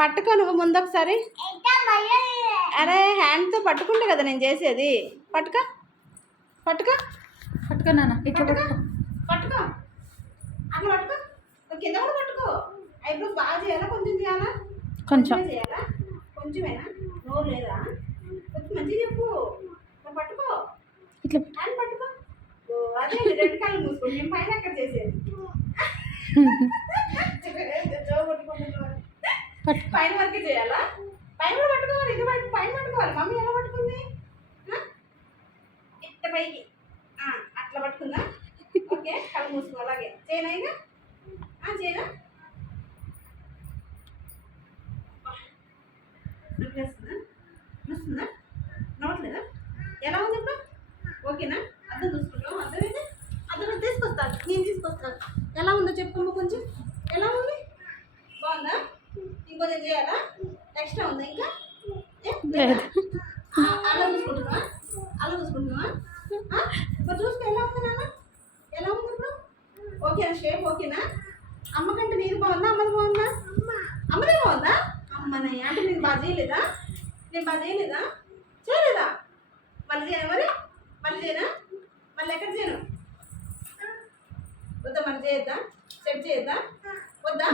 పట్టుకో నువ్వు ముందు ఒకసారి. అరే హ్యాండ్తో పట్టుకుంటే కదా నేను చేసేది. పట్టుకో పట్టుకో పట్టుకో నాన్న, ఇట్లా పట్టుకో. పట్టుకో అట్లా పట్టుకో. కింద కూడా పట్టుకో. ఐబ్రోస్ బాగా చేయాలా, కొంచెం చేయాలా? కొంచెం చేయాలా? కొంచెమేనా? నోరు లేదా? కొంచెం మంచిగా చెప్పు. పట్టుకో ఇట్లా హ్యాండ్ పట్టుకో. అదే రెండు కాళ్ళు మూసుకోండి. నేను పైన ఎక్కడ చేసేది పైన వరకే చేయాలా? పైన కూడా పట్టుకోవాలి. ఇది పైన పట్టుకోవాలి. మమ్మీ ఎలా పట్టుకుంది? ఇట్ట పైకి అట్లా పట్టుకుందా? ఓకే, కళ్ళు మూసుకో. అలాగే చేయనా? ఇక చేయనా? వస్తుందా? నవ్వట్లేదా? ఎలా ఉంది ఇప్పుడు? ఓకేనా? అర్థం చూసుకుంటాం. అర్థమైతే అర్థమైతే తీసుకొస్తాను, నేను తీసుకొస్తాను. ఎలా ఉందో చెప్పమ్మా కొంచెం. ఎలా ఉంది? బాగుందా? ఇంకొంచెం చేయాలా? ఎక్స్ట్రా ఉందా ఇంకా? అలా చూసుకుంటున్నావా? అలా చూసుకుంటున్నావా? మరి చూసుకో. ఎలా ఉంది నాన్న? ఎలా ఉంది ఇప్పుడు? ఓకేనా? షేప్ ఓకేనా? అమ్మ కంటే నీది బాగుందా, అమ్మది బాగుందా? అమ్మదే బాగుందా? అమ్మనయ్య అంటే నేను బాగా చేయలేదా? నేను బాగా చేయలేదా? చేయలేదా? మళ్ళీ చేయను. మరి మళ్ళీ చేయనా? మళ్ళీ ఎక్కడ చేయను? వద్దా? మళ్ళీ చేయొద్దా? సెట్ చేయొద్దా? వద్దా?